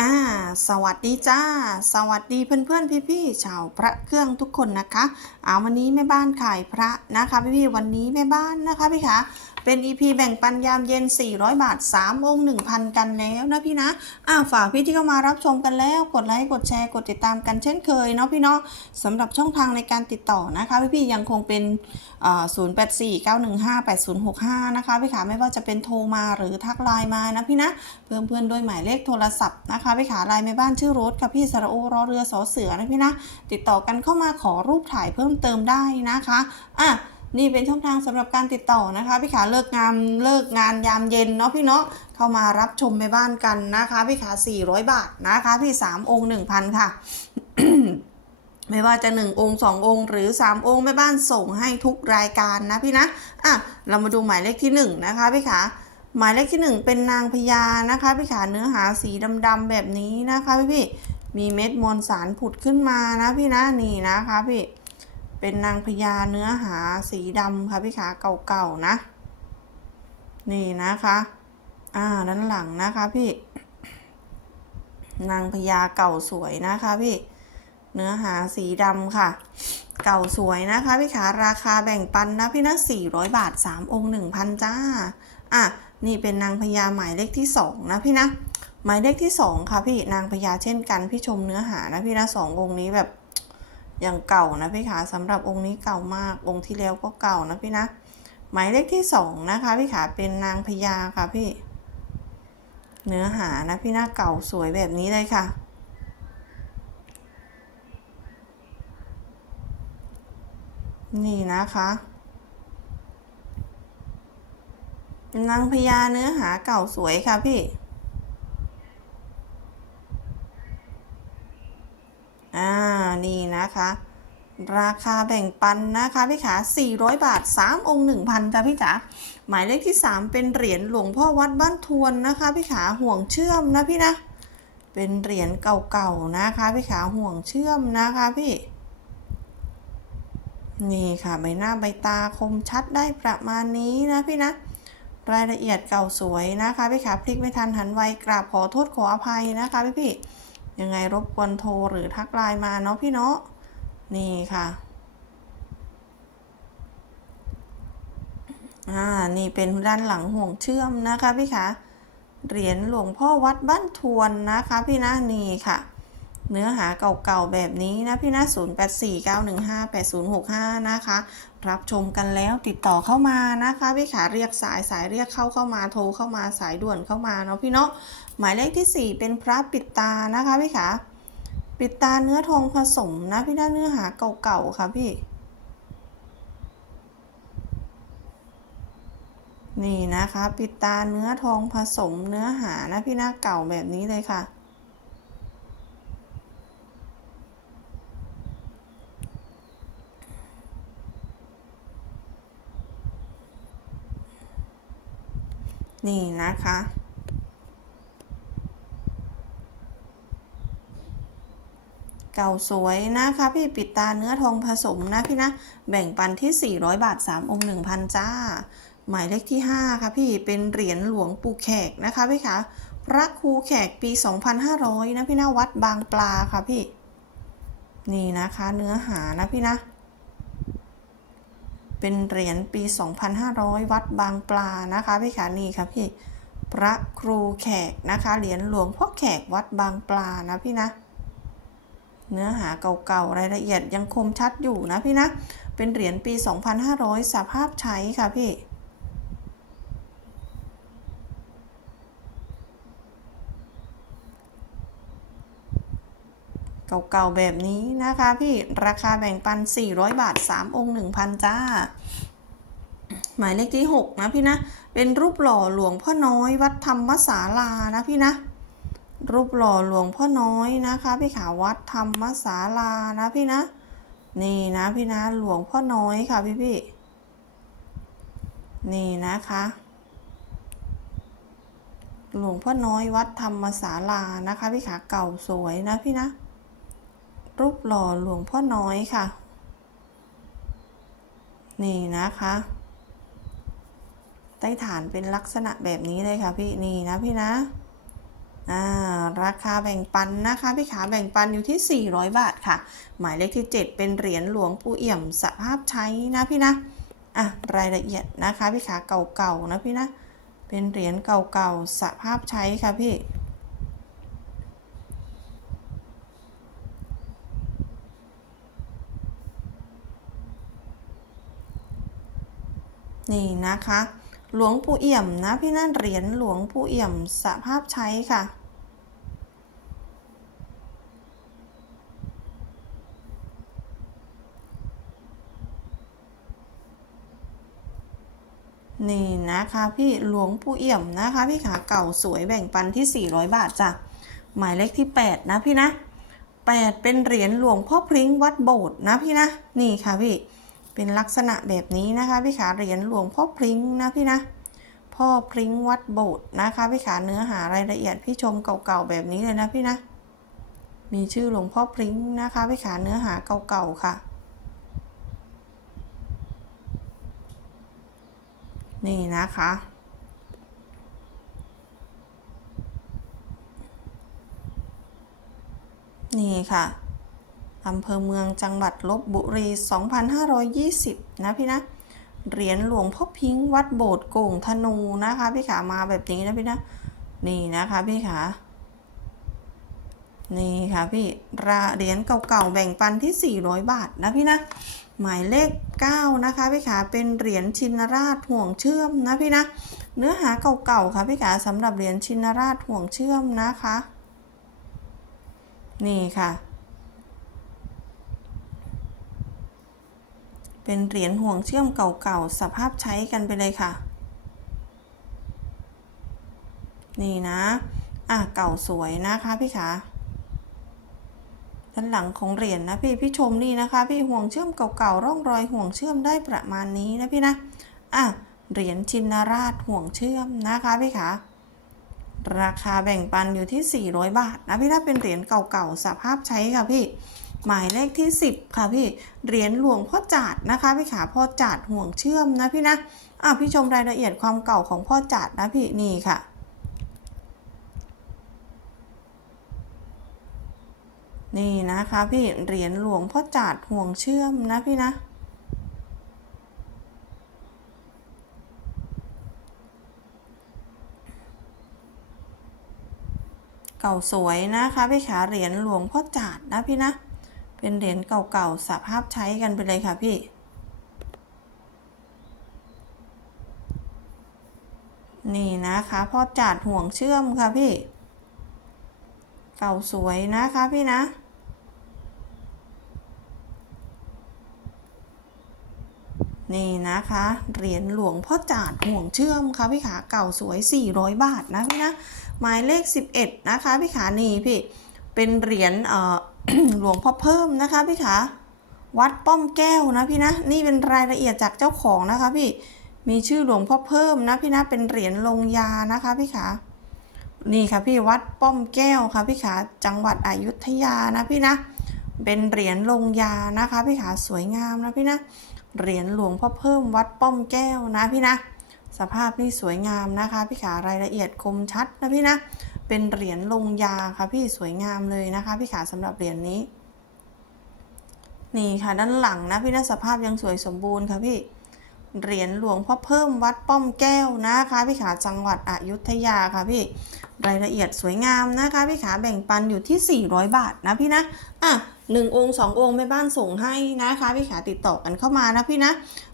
อ่า สวัสดีจ้า สวัสดีเพื่อนๆพี่ๆชาวพระเครื่องทุกคนนะคะอ่าวันนี้แม่บ้านขายพระนะคะพี่ๆวันนี้แม่บ้านนะคะพี่คะ เป็น EP แบ่งปันยามเย็น 400 บาท 3 องค์ 1,000 กันแล้วนะพี่นะอ่าฝากพี่ที่เข้ามารับชมกันแล้ว กดไลค์ กดแชร์ กดติดตามกันเช่นเคยเนาะพี่เนาะสำหรับช่องทางในการติดต่อนะคะ พี่ๆยังคงเป็นอ0849158065 นะคะพี่ขาไม่ว่าจะเป็นโทรมาหรือทักไลน์มานะพี่นะเพิ่มเพื่อนด้วยหมายเลขโทรศัพท์นะคะพี่ขาไลน์แม่บ้านชื่อรสค่ะพี่สระโอรอเรือสอเสือนะพี่นะติดต่อกันเข้ามาขอรูปถ่ายเพิ่มเติมได้นะคะอะ นี่เป็นช่องทางสำหรับการติดต่อนะคะ พี่ขาเลิกงานเลิกงานยามเย็นเนาะพี่เนาะเข้ามารับชมแม่บ้านกันนะคะ พี่ขา 400 บาทนะคะ พี่ 3 องค์ 1,000 ค่ะ ไม่ว่าจะ 1 องค์ 2 องค์ หรือ 3 องค์แม่บ้านส่งให้ทุกรายการนะพี่นะอะเรามาดูหมายเลขที่ 1 นะคะ พี่ขาหมายเลขที่ 1 เป็นนางพญานะคะ พี่ขาเนื้อหาสีดำๆแบบนี้นะคะ พี่พี่มีเม็ดมวลสารผุดขึ้นมานะพี่นะนี่นะคะพี่ เป็นนางพญาเนื้อหาสีดำค่ะพี่ขาเก่าๆนะ นี่นะคะ อ่าด้านหลังนะคะพี่ นางพญาเก่าสวยนะคะพี่ เนื้อหาสีดำค่ะ เก่าสวยนะคะพี่ขาราคาแบ่งปันนะพี่นะ400 บาท 3 องค์ 1,000 จ้า อะ นี่เป็นนางพญาหมายเลขที่ 2 นะพี่นะ หมายเลขที่ 2 ค่ะพี่ นางพญาเช่นกันพี่ชมเนื้อหานะพี่นะสององค์นี้แบบ อย่างเก่านะพี่ขาสำหรับองค์นี้เก่ามาก องค์ที่แล้วก็เก่านะพี่นะ หมายเลขที่2นะคะพี่ขาเป็นนางพญาค่ะพี่ เนื้อหานะพี่นะเก่าสวยแบบนี้เลยค่ะนี่นะคะ นางพญาเนื้อหาเก่าสวยค่ะพี่ อ่า นะคะ ราคาแบ่งปันนะคะพี่ขา400 บาท 3 องค์ 1,000จ้ะพี่จ๋าหมายเลขที่ 3 เป็นเหรียญหลวงพ่อวัดบ้านทวนนะคะพี่ขาห่วงเชื่อมนะพี่นะ เป็นเหรียญเก่าๆนะคะพี่ขาห่วงเชื่อมนะคะพี่นี่ค่ะใบหน้าใบตาคมชัดได้ประมาณนี้นะพี่นะ รายละเอียดเก่าสวยนะคะพี่ขาพลิกไม่ทันหันไวกราบขอโทษขออภัยนะคะพี่พี่ยังไงรบกวนโทรหรือทักไลน์มาเนาะพี่เนาะ นี่ค่ะ อ่า นี่เป็นด้านหลังห่วงเชื่อมนะคะพี่ขาเหรียญหลวงพ่อวัดบ้านทวนนะคะพี่นะนี่ค่ะ เนื้อหาเก่าๆแบบนี้นะพี่นะ0849158065 นะคะ รับชมกันแล้วติดต่อเข้ามานะคะพี่ขาเรียกสายสายเรียกเข้าเข้ามาโทรเข้ามาสายด่วนเข้ามาเนาะพี่เนาะหมายเลขที่ 4 เป็นพระปิดตานะคะพี่ขา ปิดตาเนื้อทองผสมนะพี่นะเนื้อหาเก่าๆค่ะพี่ นี่นะคะ ปิดตาเนื้อทองผสมเนื้อหานะพี่นะเก่าแบบนี้เลยค่ะนี่นะคะ เก่าสวยนะคะ พี่ปิดตาเนื้อทองผสมนะพี่นะ แบ่งปันที่ 400 บาท 3 องค์ 1,000 จ้า หมายเลขที่ 5 ค่ะพี่เป็นเหรียญหลวงปู่แขกนะคะพี่คะพระครูแขกปี 2,500 นะพี่นะวัดบางปลาค่ะพี่ นี่นะคะเนื้อหานะพี่นะ เป็นเหรียญปี 2,500 วัดบางปลานะคะพี่ขานี่ค่ะพี่ พระครูแขกนะคะเหรียญหลวงพ่อแขกวัดบางปลานะพี่นะ เนื้อหาเก่าๆ รายละเอียดยังคมชัดอยู่นะพี่นะ เป็นเหรียญปี 2,500 สภาพใช้ค่ะพี่ เก่าๆ แบบนี้นะคะพี่ ราคาแบ่งปัน 400 บาท 3 องค์ 1,000 จ้า หมายเลขที่ 6 นะพี่นะ เป็นรูปหล่อหลวงพ่อน้อยวัดธรรมศาลานะพี่นะ รูปหล่อหลวงพ่อน้อยนะคะ พี่ขาวัดธรรมศาลานะพี่นะ นี่นะพี่นะหลวงพ่อน้อยค่ะพี่พี่นี่นะคะ หลวงพ่อน้อยวัดธรรมศาลานะคะ พี่ขาเก่าสวยนะพี่นะ รูปหล่อหลวงพ่อน้อยค่ะ นี่นะคะใต้ฐานเป็นลักษณะแบบนี้เลยค่ะพี่นี่นะพี่นะ อ่าราคาแบ่งปันนะคะพี่ขาแบ่งปันอยู่ที่ 400 บาทค่ะ หมายเลขที่ 7 เป็นเหรียญหลวงปู่เอี่ยมสภาพใช้นะพี่นะอะรายละเอียดนะคะพี่ขาเก่าๆนะพี่นะเป็นเหรียญเก่าๆสภาพใช้ค่ะพี่นี่นะคะ หลวงปู่เอี่ยมนะพี่นั่นเหรียญหลวงปู่เอี่ยมสภาพใช้ค่ะ นี่นะคะพี่หลวงปู่เอี่ยมนะคะ พี่ขาเก่าสวยแบ่งปันที่ 400 บาทจ้ะหมายเลขที่ 8 นะพี่นะ 8 เป็นเหรียญหลวงพ่อพริ้งวัดโบสถ์นะพี่นะ นี่ค่ะพี่เป็นลักษณะแบบนี้นะคะพี่ขาเหรียญหลวงพ่อพริ้งนะพี่นะพ่อพริ้งวัดโบสถ์นะคะพี่ขาเนื้อหารายละเอียดพี่ชมเก่าๆแบบนี้เลยนะพี่นะ มีชื่อหลวงพ่อพริ้งนะคะพี่ขาเนื้อหาเก่าๆค่ะ นี่นะคะ นี่ค่ะอำเภอเมืองจังหวัดลบบุรี 2520 นะพี่นะ เหรียญหลวงพ่อพิงค์วัดโบสถ์โก่งธนูนะคะ พี่ขามาแบบนี้นะพี่นะ นี่นะคะพี่ขานี่ค่ะพี่ราเหรียญเก่าๆแบ่งปันที่ 400 บาทนะพี่นะ หมายเลข 9 นะคะพี่ขาเป็นเหรียญชินราชห่วงเชื่อมนะพี่นะ เนื้อหาเก่าๆค่ะพี่ขาสำหรับเหรียญชินราชห่วงเชื่อมนะคะ นี่ค่ะ เป็นเหรียญห่วงเชื่อมเก่าๆสภาพใช้กันไปเลยค่ะ นี่นะ อะเก่าสวยนะคะพี่ขา ด้านหลังของเหรียญนะพี่พี่ชมนี่นะคะพี่ห่วงเชื่อมเก่าๆร่องรอยห่วงเชื่อมได้ประมาณนี้นะพี่นะอะเหรียญชินราชห่วงเชื่อมนะคะพี่ขาราคาแบ่งปันอยู่ที่ 400 บาทนะพี่ถ้าเป็นเหรียญเก่าๆสภาพใช้ค่ะพี่ หมายเลขที่ 10 ค่ะพี่เหรียญหลวงพ่อจาดนะคะพี่ขาพ่อจาดห่วงเชื่อมนะพี่นะอะพี่ชมรายละเอียดความเก่าของพ่อจาดนะพี่นี่ค่ะ นี่นะคะพี่เหรียญหลวงพ่อจาดห่วงเชื่อมนะพี่นะเก่าสวยนะคะพี่ขาเหรียญหลวงพ่อจาดนะพี่นะ เป็นเหรียญเก่าๆสภาพใช้กันไปเลยค่ะพี่ นี่นะคะพ่อจาดห่วงเชื่อมค่ะพี่ เก่าสวยนะคะพี่นะ นี่นะคะ เหรียญหลวงพ่อจาดห่วงเชื่อมค่ะพี่ขาเก่าสวย 400 บาทนะพี่นะหมายเลข 11 นะคะพี่ขานี่พี่เป็นเหรียญเอ่อหลวงพ่อเพิ่มนะคะพี่ขาวัดป้อมแก้วนะพี่นะนี่เป็นรายละเอียดจากเจ้าของนะคะพี่มีชื่อหลวงพ่อเพิ่มนะพี่นะเป็นเหรียญลงยานะคะพี่ขานี่ค่ะพี่วัดป้อมแก้วค่ะพี่ขาจังหวัดอยุธยานะพี่นะเป็นเหรียญลงยานะคะพี่ขาสวยงามนะพี่นะ เหรียญหลวงพ่อเพิ่มวัดป้อมแก้วนะพี่นะ สภาพนี่สวยงามนะคะพี่ขารายละเอียดคมชัดนะพี่นะ เป็นเหรียญลงยาค่ะพี่สวยงามเลยนะคะพี่ขาสำหรับเหรียญนี้ นี่ค่ะด้านหลังนะพี่นะสภาพยังสวยสมบูรณ์ค่ะพี่เหรียญหลวงพ่อเพิ่มวัดป้อมแก้วนะคะพี่ขาจังหวัดอยุธยาค่ะพี่รายละเอียดสวยงามนะคะพี่ขาแบ่งปันอยู่ที่ 400 บาทนะพี่นะอะ หนึ่งองค์สององค์แม่บ้านส่งให้นะคะพี่ขาติดต่อกันเข้ามานะพี่นะ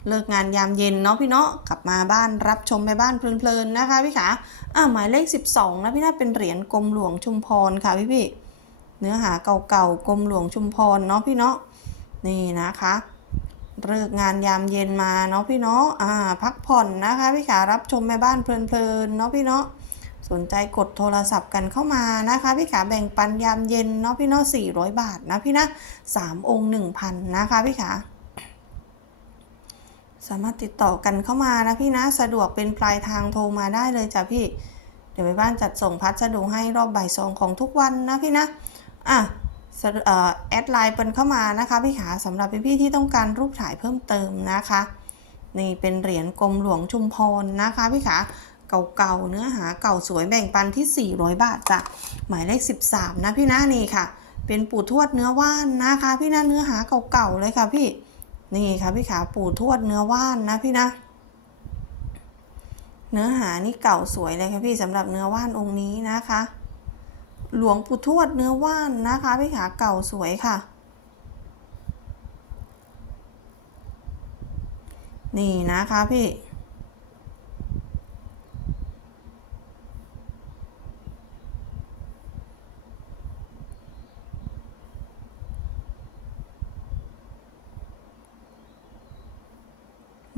เลิกงานยามเย็นเนาะพี่เนาะกลับมาบ้านรับชมแม่บ้านเพลินๆนะคะพี่ขาอะหมายเลข 12นะพี่นะเป็นเหรียญกรมหลวงชุมพรค่ะพี่พี่เนื้อหาเก่าๆกรมหลวงชุมพรเนาะพี่เนาะนี่นะคะเลิกงานยามเย็นมาเนาะพี่เนาะอ่าพักผ่อนนะคะพี่ขารับชมแม่บ้านเพลินๆเนาะพี่เนาะ สนใจกดโทรศัพท์กันเข้ามานะคะ พี่ขาแบ่งปันยามเย็นเนาะพี่เนาะ400 บาทนะพี่นะ3องค์ 1,000 นะคะพี่ขาสามารถติดต่อกันเข้ามานะพี่นะสะดวกเป็นปลายทางโทรมาได้เลยจ้ะพี่ เดี๋ยวไปบ้านจัดส่งพัสดุให้รอบบ่ายสองของทุกวันนะพี่นะอะแอดไลน์เปินเข้ามานะคะพี่ขาสำหรับพี่ๆที่ต้องการรูปถ่ายเพิ่มเติมนะคะ นี่เป็นเหรียญกรมหลวงชุมพรนะคะพี่ขา เก่าๆ เนื้อหาเก่าสวยแบ่งปันที่ 400 บาทจ้ะหมายเลข 13 นะพี่นะนี่ค่ะ เป็นปู่ทวดเนื้อว่านนะคะ พี่นะเนื้อหาเก่าๆ เลยค่ะพี่ นี่ค่ะพี่ขาปู่ทวดเนื้อว่านนะพี่นะ เนื้อหานี่เก่าสวยเลยค่ะพี่สำหรับเนื้อว่านองค์นี้นะคะ หลวงปู่ทวดเนื้อว่านนะคะพี่ขาเก่าสวยค่ะ นี่นะคะพี่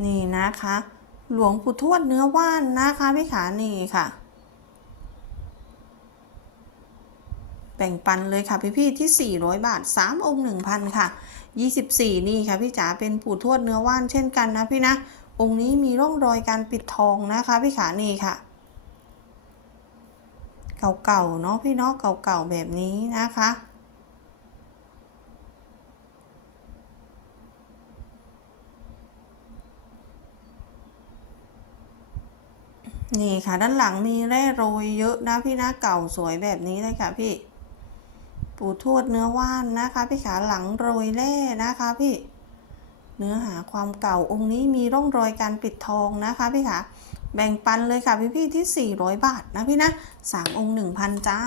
นี่นะคะ หลวงปู่ทวดเนื้อว่านนะคะพี่ขานี่ค่ะ แบ่งปันเลยค่ะพี่พี่ที่ 400 บาท 3 องค์ 1,000 ค่ะ 24 นี่ค่ะพี่จ๋าเป็นปู่ทวดเนื้อว่านเช่นกันนะพี่นะ องค์นี้มีร่องรอยการปิดทองนะคะพี่ขานี่ค่ะเก่าๆเนาะพี่เนาะเก่าๆแบบนี้นะคะ นี่ค่ะ ด้านหลังมีแร่โรยเยอะนะพี่นะเก่าสวยแบบนี้เลยค่ะพี่ ปู่ทวดเนื้อว่านนะคะ พี่ขาหลังโรยแร่นะคะพี่ เนื้อหาความเก่าองค์นี้มีร่องรอยการปิดทองนะคะ พี่ขาแบ่งปันเลยค่ะพี่พี่ที่ 400 บาทนะพี่นะ3องค์ 1,000 จ้า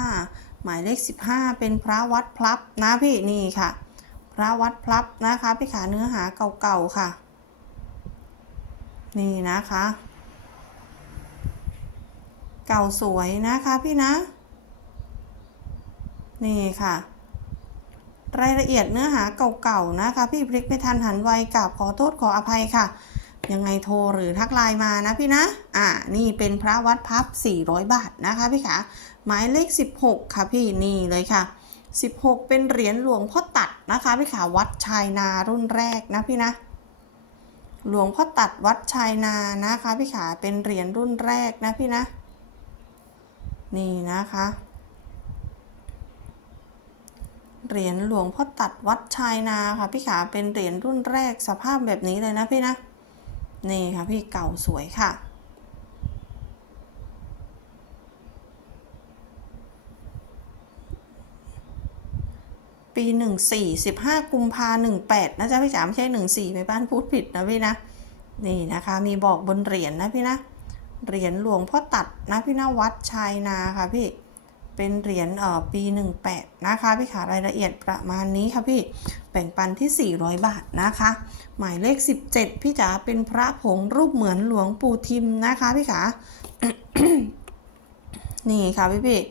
หมายเลข 15 เป็นพระวัดพลับนะพี่นี่ค่ะ พระวัดพลับนะคะ พี่ขาเนื้อหาเก่าๆค่ะ นี่นะคะ เก่าสวยนะคะพี่นะ นี่ค่ะ รายละเอียดเนื้อหาเก่าๆนะคะ พี่พลิกไม่ทันหันไวกับขอโทษขออภัยค่ะ ยังไงโทรหรือทักไลน์มานะพี่นะ อ่านี่เป็นพระวัดพับ 400 บาทนะคะพี่ขาหมายเลข 16 ค่ะพี่นี่เลยค่ะ 16 เป็นเหรียญหลวงพ่อตัดนะคะพี่ขาวัดชายนารุ่นแรกนะพี่นะหลวงพ่อตัดวัดชายนานะคะพี่ขาเป็นเหรียญรุ่นแรกนะพี่นะ นี่นะคะ เหรียญหลวงพ่อตัดวัดชายนาค่ะพี่ขาเป็นเหรียญรุ่นแรกสภาพแบบนี้เลยนะพี่นะ นี่ค่ะพี่เก่าสวยค่ะปีหนึ่งสี่สิบห้ากุมภาหนึ่งแปดนะจ๊ะพี่จ๋าไม่ใช่หนึ่งสี่ไปบ้านพูดผิดนะพี่นะ นี่นะคะ มีบอกบนเหรียญนะพี่นะ เหรียญหลวงพ่อตัดนะพี่นะวัดชายนาค่ะพี่เป็นเหรียญเอ่อปี18นะคะพี่ขารายละเอียดประมาณนี้ค่ะพี่แบ่งปันที่ 400 บาทนะคะ หมายเลข 17 พี่จ๋าเป็นพระผงรูปเหมือนหลวงปู่ทิมนะคะพี่ขานี่ค่ะพี่พี่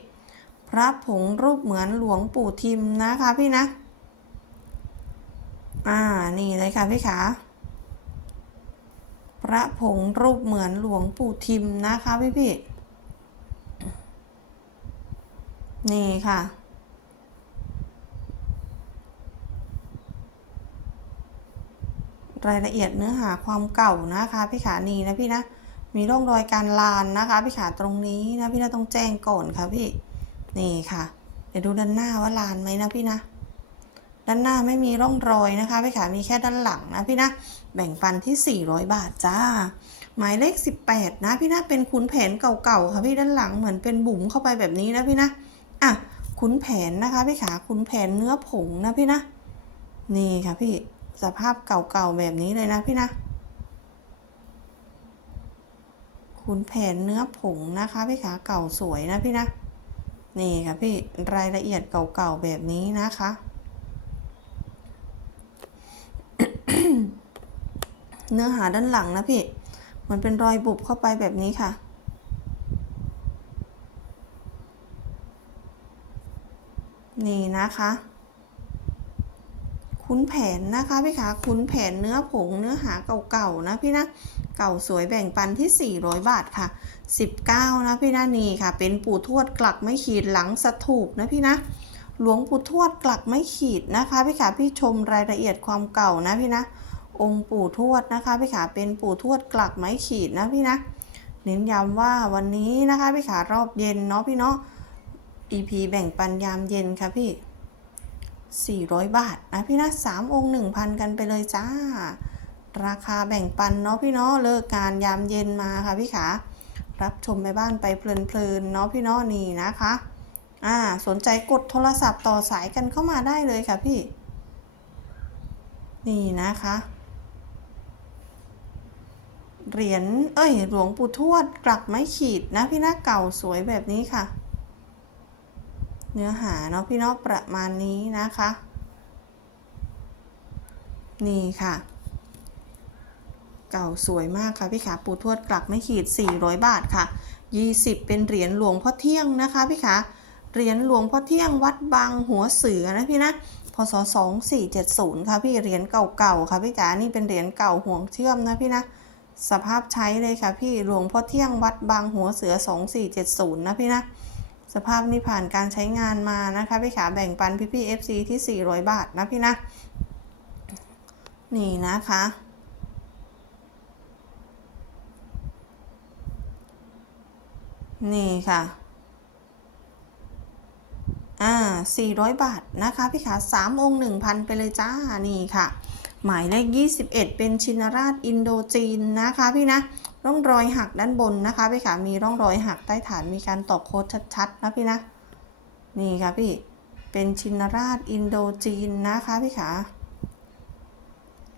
พระผงรูปเหมือนหลวงปู่ทิมนะคะพี่นะ อ่า นี่เลยค่ะพี่ขา พระผงรูปเหมือนหลวงปู่ทิมนะคะพี่พี่นี่ค่ะรายละเอียดเนื้อหาความเก่านะคะพี่ขานีนะพี่นะ มีร่องรอยการลานนะคะพี่ขาตรงนี้นะพี่นะต้องแจ้งก่อนค่ะพี่นี่ค่ะ เดี๋ยวดูด้านหน้าว่าลานไหมนะพี่นะ ด้านหน้าไม่มีร่องรอยนะคะพี่ขามีแค่ด้านหลังนะพี่นะ แบ่งปันที่ 400 บาทจ้า หมายเลข 18 นะพี่นะเป็นขุนแผนเก่าๆค่ะพี่ด้านหลังเหมือนเป็นบุ๋มเข้าไปแบบนี้นะพี่นะอะขุนแผนนะคะพี่ขาขุนแผนเนื้อผงนะพี่นะ นี่ค่ะพี่สภาพเก่าๆแบบนี้เลยนะพี่นะขุนแผนเนื้อผงนะคะพี่ขาเก่าสวยนะพี่นะนี่ค่ะพี่รายละเอียดเก่าๆแบบนี้นะคะ เนื้อหาด้านหลังนะพี่เหมือนเป็นรอยบุบเข้าไปแบบนี้ค่ะ นี่นะคะ คุ้นแผนนะคะพี่ขาคุ้นแผนเนื้อผงเนื้อหาเก่าๆนะพี่นะเก่าสวยแบ่งปันที่ 400 บาทค่ะ 19 นะพี่นะนี่ค่ะ เป็นปู่ทวดกลักไม่ขีดหลังสถูปนะพี่นะหลวงปู่ทวดกลักไม่ขีดนะคะพี่ขาพี่ชมรายละเอียดความเก่านะพี่นะ องค์ปู่ทวดนะคะพี่ขาเป็นปู่ทวดกลักไม้ขีดนะพี่นะเน้นย้ำว่าวันนี้นะคะพี่ขารอบเย็นเนาะพี่เนาะ EP แบ่งปันยามเย็นค่ะพี่ 400 บาทนะพี่นะ3องค์1,000 กันไปเลยจ้า ราคาแบ่งปันเนาะพี่เนาะเลิกการยามเย็นมาค่ะพี่ขารับชมแม่บ้านไปเพลินๆเนาะพี่เนาะนี่นะคะอ่าสนใจกดโทรศัพท์ต่อสายกันเข้ามาได้เลยค่ะพี่ นี่นะคะ เหรียญเอ้ยหลวงปู่ทวดกลับไม้ขีดนะพี่นะเก่าสวยแบบนี้ค่ะ เนื้อหาเนาะพี่เนาะประมาณนี้นะคะ นี่ค่ะ เก่าสวยมากค่ะพี่ขาปู่ทวดกลับไม่ขีด 400 บาทค่ะ 20 เป็นเหรียญหลวงพ่อเที่ยงนะคะพี่ขาเหรียญหลวงพ่อเที่ยงวัดบางหัวเสือนะพี่นะพศ2470 ค่ะพี่เหรียญเก่าๆค่ะพี่จ๋านี่เป็นเหรียญเก่าห่วงเชื่อมนะพี่นะ สภาพใช้เลยค่ะพี่หลวงพ่อเที่ยงวัดบางหัวเสือ 2470 นะพี่นะ สภาพนี้ผ่านการใช้งานมานะคะพี่ขาแบ่งปันพี่พี่ FC ที่ 400 บาทนะพี่นะ นี่นะคะนี่ค่ะ อ่า 400 บาทนะคะ พี่ขา3องค์1,000 ไปเลยจ้า นี่ค่ะ หมายเลข 21 เป็นชินราชอินโดจีนนะคะพี่นะ ร่องรอยหักด้านบนนะคะพี่ขามีร่องรอยหักใต้ฐาน มีการตอกโค้ดชัดๆนะพี่นะ นี่ค่ะพี่ เป็นชินราชอินโดจีนนะคะพี่ขา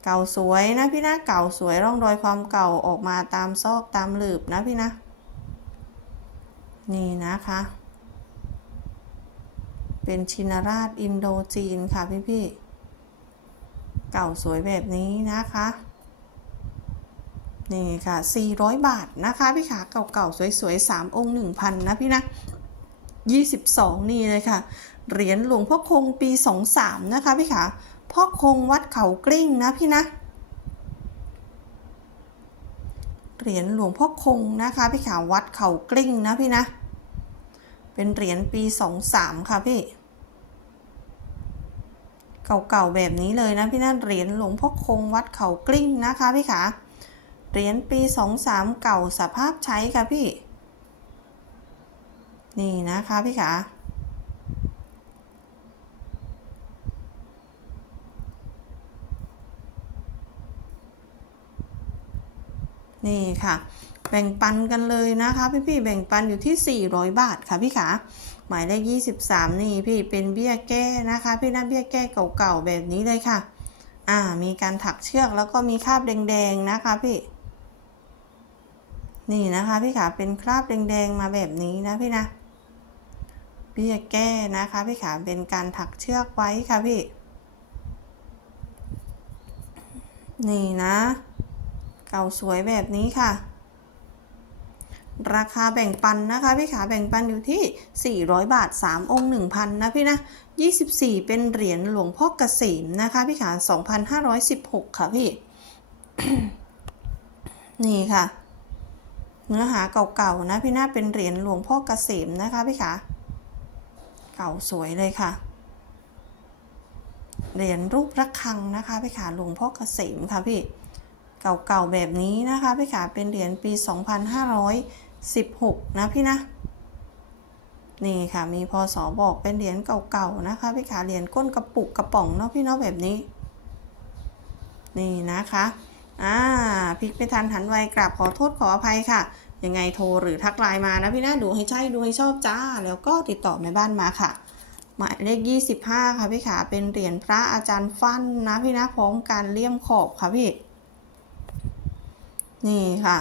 เก่าสวยนะพี่นะ เก่าสวยร่องรอยความเก่าออกมาตามซอกตามหลืบนะพี่นะ นี่นะคะ เป็นชินราชอินโดจีนค่ะพี่พี่ เก่าสวยแบบนี้นะคะ นี่ค่ะ 400 บาทนะคะ พี่ขาเก่าๆ สวยๆ 3 องค์ 1,000 นะพี่นะ22 นี่เลยค่ะ เหรียญหลวงพ่อคงปี 23 นะคะพี่ขาพ่อคงวัดเขากลิ้งนะพี่นะเหรียญหลวงพ่อคงนะคะพี่ขาวัดเขากลิ้งนะพี่นะ เป็นเหรียญปี 23 ค่ะพี่ เก่าๆแบบนี้เลยนะพี่นะเหรียญหลวงพ่อคงวัดเขากลิ้งนะคะพี่ขาเหรียญปี23เก่าสภาพใช้ค่ะพี่ นี่นะคะพี่ขานี่ค่ะ แบ่งปันกันเลยนะคะ พี่พี่ๆแบ่งปันอยู่ที่ 400 บาทค่ะพี่ขา หมายเลข 23 นี่พี่เป็นเบี้ยแก้นะคะ พี่นะเบี้ยแก้เก่าๆแบบนี้เลยค่ะ อ่า มีการถักเชือกแล้วก็มีคราบแดงๆนะคะพี่ นี่นะคะพี่ขาเป็นคราบแดงๆมาแบบนี้นะพี่นะเบี้ยแก้นะคะพี่ขาเป็นการถักเชือกไว้ค่ะพี่ นี่นะ เก่าสวยแบบนี้ค่ะ ราคาแบ่งปันนะคะพี่ขาแบ่งปันอยู่ที่ 400 บาท 3 องค์ 1,000 นะพี่นะ 24 เป็นเหรียญหลวงพ่อเกษมนะคะพี่ขา2,516 ค่ะพี่ นี่ค่ะ เนื้อหาเก่าๆนะพี่นะเป็นเหรียญหลวงพ่อเกษมนะคะพี่ขาเก่าสวยเลยค่ะเหรียญรูประฆังนะคะพี่ขาหลวงพ่อเกษมค่ะพี่เก่าๆแบบนี้นะคะพี่ขาเป็นเหรียญปี 16 นะพี่นะ นี่ค่ะมีพศบอกเป็นเหรียญเก่าๆนะคะพี่ขาเหรียญก้นกระปุกกระป๋องเนาะพี่เนาะแบบนี้ นี่นะคะอ่าพลิกไปทันหันไวกราบขอโทษขออภัยค่ะ ยังไงโทรหรือทักไลน์มานะพี่นะดูให้ใช่ดูให้ชอบจ้า แล้วก็ติดต่อแม่บ้านมาค่ะหมายเลข 25 ค่ะพี่ขาเป็นเหรียญพระอาจารย์ฟั่นนะพี่นะพร้อมการเลี่ยมขอบค่ะพี่ นี่ค่ะ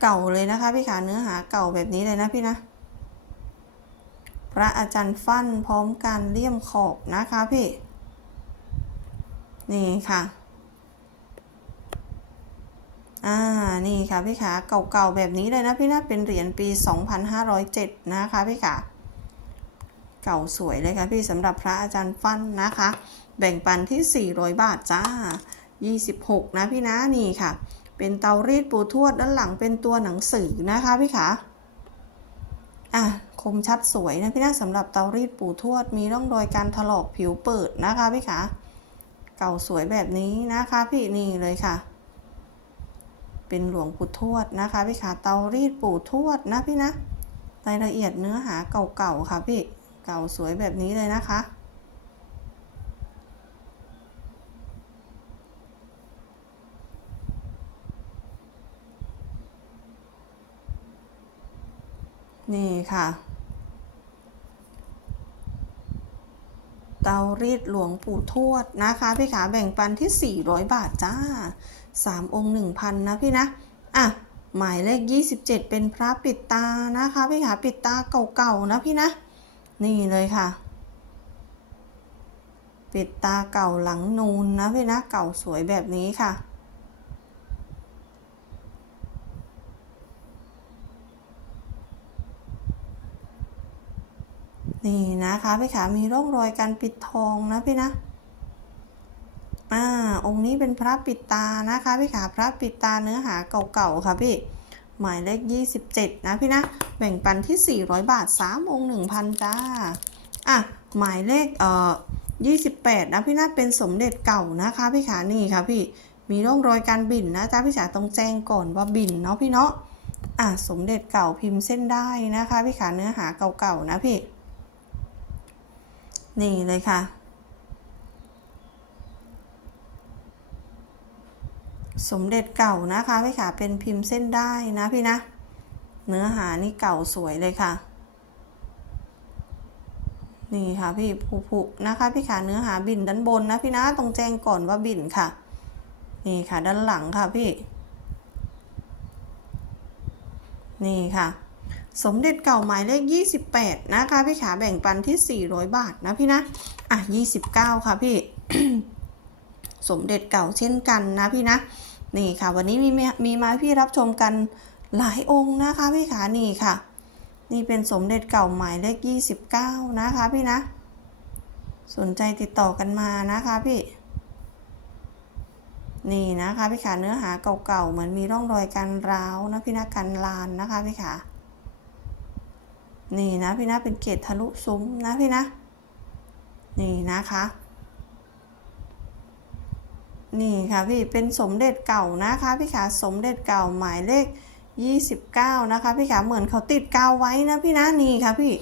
เก่าเลยนะคะพี่ขาเนื้อหาเก่าแบบนี้เลยนะพี่นะ พระอาจารย์ฟั่นพร้อมการเลี่ยมขอบนะคะพี่ นี่ค่ะ อ่า นี่ค่ะพี่ขาเก่าๆแบบนี้เลยนะพี่นะ เป็นเหรียญปี 2507 นะคะพี่ขาเก่าสวยเลยค่ะพี่สำหรับพระอาจารย์ฟั่นนะคะ แบ่งปันที่ 400 บาทจ้า 26 นะพี่นะนี่ค่ะ เป็นเตารีดปูทวดด้านหลังเป็นตัวหนังสือนะคะพี่ขาอะคมชัดสวยนะพี่นะสำหรับเตารีดปูทวดมีร่องรอยการถลอกผิวเปิดนะคะพี่ขาเก่าสวยแบบนี้นะคะพี่นี่เลยค่ะ เป็นหลวงปู่ทวดนะคะพี่ขาเตารีดปู่ทวดนะพี่นะรายละเอียดเนื้อหาเก่าๆค่ะพี่เก่าสวยแบบนี้เลยนะคะ นี่ค่ะ เตารีดหลวงปู่ทวดนะคะ พี่ขาแบ่งปันที่ 400 บาทจ้า 3 องค์ 1,000 นะพี่นะ อะ หมายเลข 27 เป็นพระปิดตานะคะ พี่ขาปิดตาเก่าๆนะพี่นะ นี่เลยค่ะ ปิดตาเก่าหลังนูนนะพี่นะ เก่าสวยแบบนี้ค่ะ นี่นะคะพี่ขามีร่องรอยการปิดทองนะพี่นะอ่าองค์นี้เป็นพระปิดตานะคะพี่ขาพระปิดตาเนื้อหาเก่าๆค่ะพี่หมายเลข 27 นะพี่นะ แบ่งปันที่ 400 บาท 3 องค์ 1,000 จ้า อะ หมายเลขเอ่อ28 นะพี่นะ เป็นสมเด็จเก่านะคะ พี่ขานี่ค่ะพี่ มีร่องรอยการบินนะจ้าพี่ขาต้องแจ้งก่อนว่าบินเนาะพี่เนาะ อะ สมเด็จเก่าพิมพ์เส้นได้นะคะ พี่ขาเนื้อหาเก่าๆนะพี่ นี่เลยค่ะ สมเด็จเก่านะคะพี่ขาเป็นพิมพ์เส้นได้นะพี่นะ เนื้อหานี่เก่าสวยเลยค่ะ นี่ค่ะพี่ผุๆนะคะพี่ขาเนื้อหาบินด้านบนนะพี่นะต้องแจ้งก่อนว่าบินค่ะ นี่ค่ะด้านหลังค่ะพี่ นี่ค่ะ สมเด็จเก่าหมายเลข 28 นะคะพี่ขาแบ่งปันที่ 400 บาทนะพี่นะ อะ 29 ค่ะพี่ สมเด็จเก่าเช่นกันนะพี่นะ นี่ค่ะ วันนี้มีมีมาพี่รับชมกันหลายองค์นะคะพี่ขานี่ค่ะ นี่เป็นสมเด็จเก่าหมายเลข 29 นะคะพี่นะ สนใจติดต่อกันมานะคะพี่ นี่นะคะพี่ขาเนื้อหาเก่าๆเหมือนมีร่องรอยการร้าวนะพี่นะกันลานนะคะพี่ขา นี่นะพี่นะเป็นเกตทะลุซุ้มนะพี่นะ นี่นะคะ นี่ค่ะพี่เป็นสมเด็จเก่านะคะพี่ขาสมเด็จเก่าหมายเลข 29 นะคะพี่ขาเหมือนเขาติดกาวไว้นะพี่นะนี่ค่ะพี่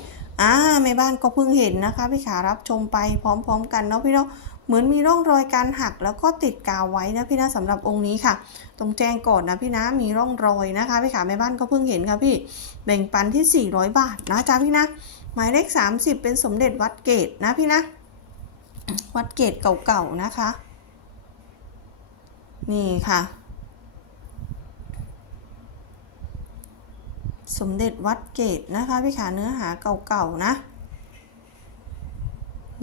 อ่าแม่บ้านก็เพิ่งเห็นนะคะพี่ขารับชมไปพร้อม ๆ กันเนาะพี่เนาะ เหมือนมีร่องรอยการหักแล้วก็ติดกาวไว้นะพี่นะสำหรับองค์นี้ค่ะต้องแจ้งก่อนนะพี่นะมีร่องรอยนะคะพี่ขาแม่บ้านก็เพิ่งเห็นค่ะพี่แบ่งปันที่ 400 บาทนะจ๊ะพี่นะหมายเลข 30 เป็นสมเด็จวัดเกตนะพี่นะ วัดเกตเก่าๆนะคะ นี่ค่ะ สมเด็จวัดเกตนะคะพี่ขาเนื้อหาเก่าๆนะ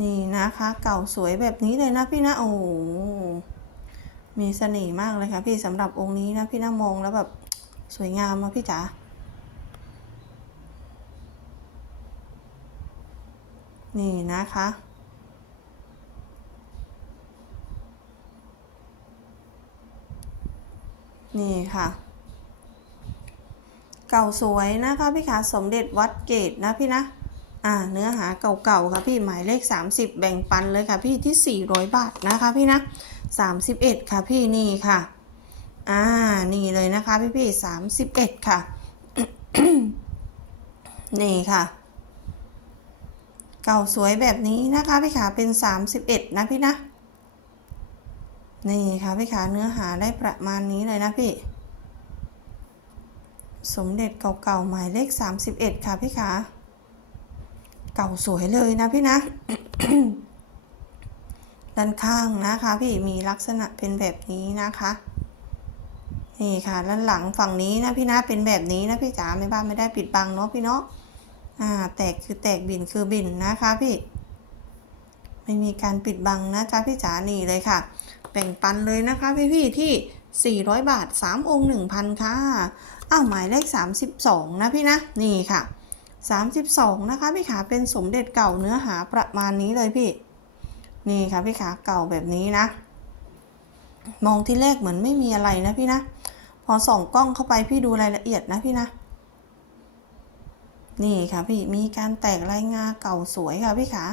นี่นะคะ เก่าสวยแบบนี้เลยนะพี่นะ โอ้มีเสน่ห์มากเลยค่ะ พี่สำหรับองค์นี้นะพี่นะมองแล้วแบบสวยงามมากพี่จ๋านี่นะคะ นี่ค่ะ เก่าสวยนะคะพี่ขาสมเด็จวัดเกตนะพี่นะ อ่าเนื้อหาเก่าๆค่ะพี่หมายเลข 30 แบ่งปันเลยค่ะพี่ที่ 400 บาทนะคะพี่นะ 31 ค่ะพี่นี่ค่ะ อ่านี่เลยนะคะพี่พี่31 ค่ะ นี่ค่ะ เก่าสวยแบบนี้นะคะพี่ขาเป็น 31 นะพี่นะ นี่ค่ะพี่ขาเนื้อหาได้ประมาณนี้เลยนะพี่ สมเด็จเก่าๆหมายเลข 31 ค่ะพี่ขา เก่าสวยเลยนะพี่นะ ด้านข้างนะคะ พี่มีลักษณะเป็นแบบนี้นะคะนี่ค่ะด้านหลังฝั่งนี้นะพี่นะเป็นแบบนี้นะพี่จ๋าไม่บ้านไม่ได้ปิดบังเนาะพี่เนาะอ่า แตกคือแตกบินคือบินนะคะพี่ ไม่มีการปิดบังนะจ๊ะพี่จ๋านี่เลยค่ะ แบ่งปันเลยนะคะพี่ๆที่ 400 บาท 3 องค์ 1,000 ค่ะอ้าวหมายเลข 32 นะพี่นะ นี่ค่ะ 32 นะคะพี่ขาเป็นสมเด็จเก่าเนื้อหาประมาณนี้เลยพี่ นี่ค่ะพี่ขาเก่าแบบนี้นะ มองที่แรกเหมือนไม่มีอะไรนะพี่นะ พอส่องกล้องเข้าไปพี่ดูรายละเอียดนะพี่นะ นี่ค่ะพี่มีการแตกลายงาเก่าสวยค่ะพี่ขา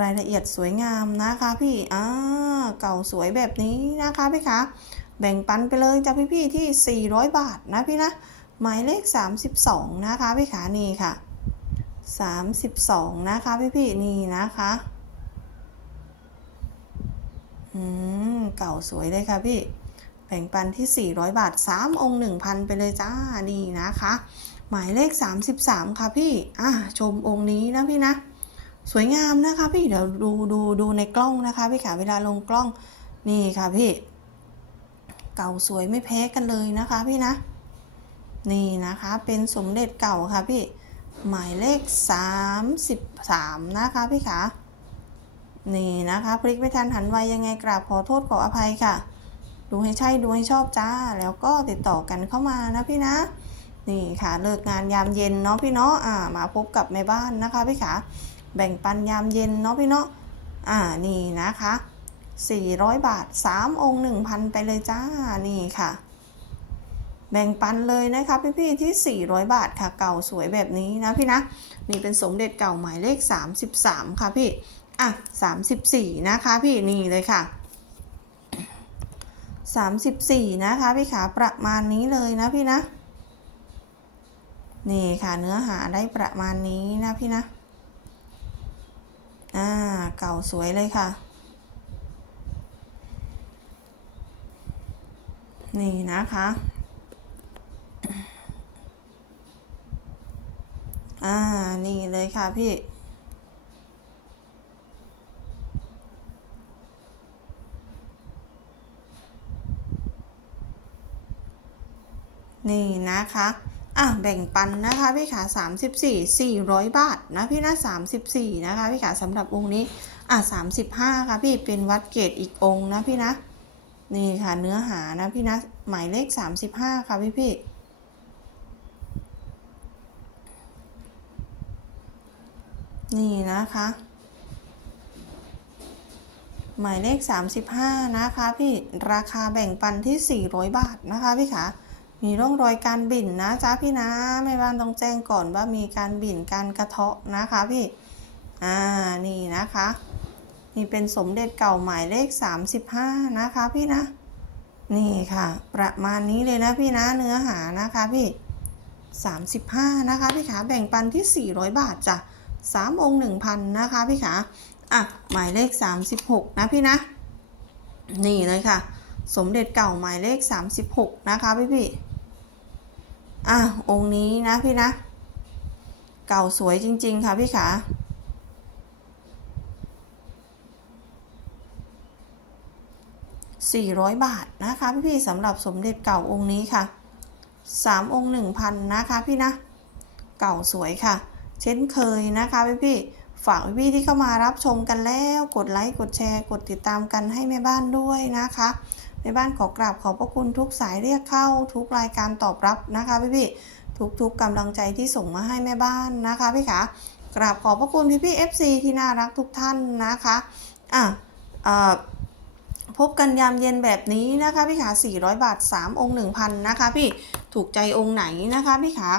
รายละเอียดสวยงามนะคะพี่อ่าเก่าสวยแบบนี้นะคะพี่คะแบ่งปันไปเลยจ้ะพี่ๆที่ 400 บาทนะพี่นะ หมายเลข 32 นะคะพี่ขานี่ค่ะ 32 นะคะพี่ๆนี่นะคะอืมเก่าสวยเลยค่ะพี่แบ่งปันที่ 400 บาท 3 องค์ 1,000 ไปเลยจ้า นี่นะคะ หมายเลข 33 ค่ะพี่ อะ ชมองค์นี้นะพี่นะ สวยงามนะคะพี่ เดี๋ยวดูดูดูในกล้องนะคะพี่ขาเวลาลงกล้อง นี่ค่ะพี่ เก่าสวยไม่แพ้กันเลยนะคะพี่นะ นี่นะคะเป็นสมเด็จเก่าค่ะพี่หมายเลข 33 นะคะพี่ขานี่นะคะพลิกไม่ทันหันไวยังไงกราบขอโทษขออภัยค่ะ ดูให้ใช่ดูให้ชอบจ้า แล้วก็ติดต่อกันเข้ามานะพี่นะ นี่ค่ะเลิกงานยามเย็นเนาะพี่เนาะอ่ามาพบกับแม่บ้านนะคะพี่ขาแบ่งปันยามเย็นเนาะพี่เนาะอ่านี่นะคะ 400 บาท 3 องค์ 1,000 ไปเลยจ้านี่ค่ะ แบ่งปันเลยนะคะพี่ๆที่ 400 บาทค่ะเก่าสวยแบบนี้นะพี่นะนี่เป็นสมเด็จเก่าหมายเลข 33 ค่ะพี่อะ34 นะคะพี่นี่เลยค่ะ 34 นะคะพี่ขาประมาณนี้เลยนะพี่นะนี่ค่ะเนื้อหาได้ประมาณนี้นะพี่นะอ่าเก่าสวยเลยค่ะนี่นะคะ อ่า นี่เลยค่ะพี่ นี่นะคะอะแบ่งปันนะคะพี่ขา34 400 บาทนะพี่นะ34 นะคะพี่ขาสำหรับองค์นี้อะ35 ค่ะพี่เป็นวัดเกตอีกองค์นะพี่นะ นี่ค่ะเนื้อหานะพี่นะ หมายเลข 35 ค่ะพี่พี่ นี่นะคะ หมายเลข 35 นะคะพี่ราคาแบ่งปันที่ 400 บาทนะคะพี่ขามีร่องรอยการบิ่นนะจ๊ะพี่นะแม่บ้านต้องแจ้งก่อนว่ามีการบิ่นการกระเทาะนะคะพี่อ่านี่นะคะนี่เป็นสมเด็จเก่าหมายเลข 35 นะคะพี่นะ นี่ค่ะ ประมาณนี้เลยนะพี่นะเนื้อหานะคะพี่ 35 นะคะพี่ขาแบ่งปันที่ 400 บาทจ้ะ 3 องค์ 1,000 นะคะพี่ขาอะหมายเลข 36 นะพี่นะ นี่เลยค่ะ สมเด็จเก่าหมายเลข 36 นะคะพี่พี่อะองค์นี้นะพี่นะ เก่าสวยจริง ๆ ค่ะพี่ขา400 บาทนะคะพี่พี่สำหรับสมเด็จเก่าองค์นี้ค่ะ 3 องค์ 1,000 นะคะพี่นะ เก่าสวยค่ะ เช่นเคยนะคะพี่พี่ฝากพี่ๆที่เข้ามารับชมกันแล้ว กดไลค์กดแชร์ กดติดตามกันให้แม่บ้านด้วยนะคะแม่บ้านขอกราบขอบพระคุณทุกสายเรียกเข้า ทุกรายการตอบรับนะคะพี่พี่ทุกๆกำลังใจที่ส่งมาให้แม่บ้านนะคะพี่ขากราบขอบพระคุณพี่พี่ๆ FC ที่น่ารักทุกท่านนะคะอะเอ่อพบกันยามเย็นแบบนี้นะคะพี่ขา400 บาท 3 องค์ 1,000 นะคะพี่ถูกใจองค์ไหนนะคะพี่ขา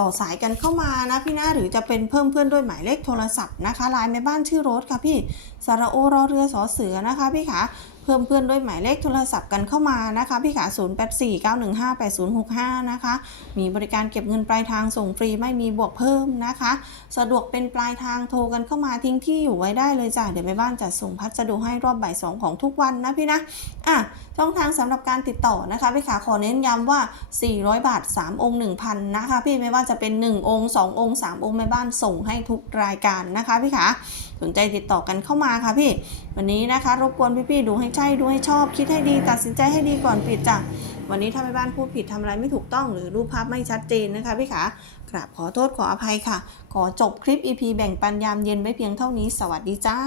ต่อสายกันเข้ามานะพี่นะหรือจะเป็นเพิ่มเพื่อนด้วยหมายเลขโทรศัพท์นะคะไลน์ในบ้านชื่อโรสค่ะพี่สระโอรอเรือสอเสือนะคะพี่ขา พิ่มเพื่อนด้วยหมายเลขโทรศัพท์กันเข้ามานะคะ พี่ขา 0849158065 นะคะ มีบริการเก็บเงินปลายทางส่งฟรีไม่มีบวกเพิ่มนะคะ สะดวกเป็นปลายทางโทรกันเข้ามาทิ้งที่อยู่ไว้ได้เลยจ้ะเดี๋ยวแม่บ้านจะส่งพัสดุให้รอบบ่ายสองของทุกวันนะพี่นะอะช่องทางสำหรับการติดต่อนะคะพี่ขาขอเน้นย้ำว่า 400 บาท 3 องค์ 1,000 นะคะ พี่ไม่ว่าจะเป็น 1 องค์ 2 องค์ 3 องค์แม่บ้านส่งให้ทุกรายการนะคะพี่ขา สนใจติดต่อกันเข้ามาค่ะพี่ วันนี้นะคะ รบกวนพี่ๆดูให้ใช่ดูให้ชอบ คิดให้ดี ตัดสินใจให้ดีก่อนปิดจ้ะวันนี้ถ้าแม่บ้านพูดผิดทำอะไรไม่ถูกต้อง หรือรูปภาพไม่ชัดเจนนะคะพี่ขากราบขอโทษขออภัยค่ะ ขอจบคลิป EP แบ่งปันยามเย็นไว้เพียงเท่านี้ สวัสดีจ้า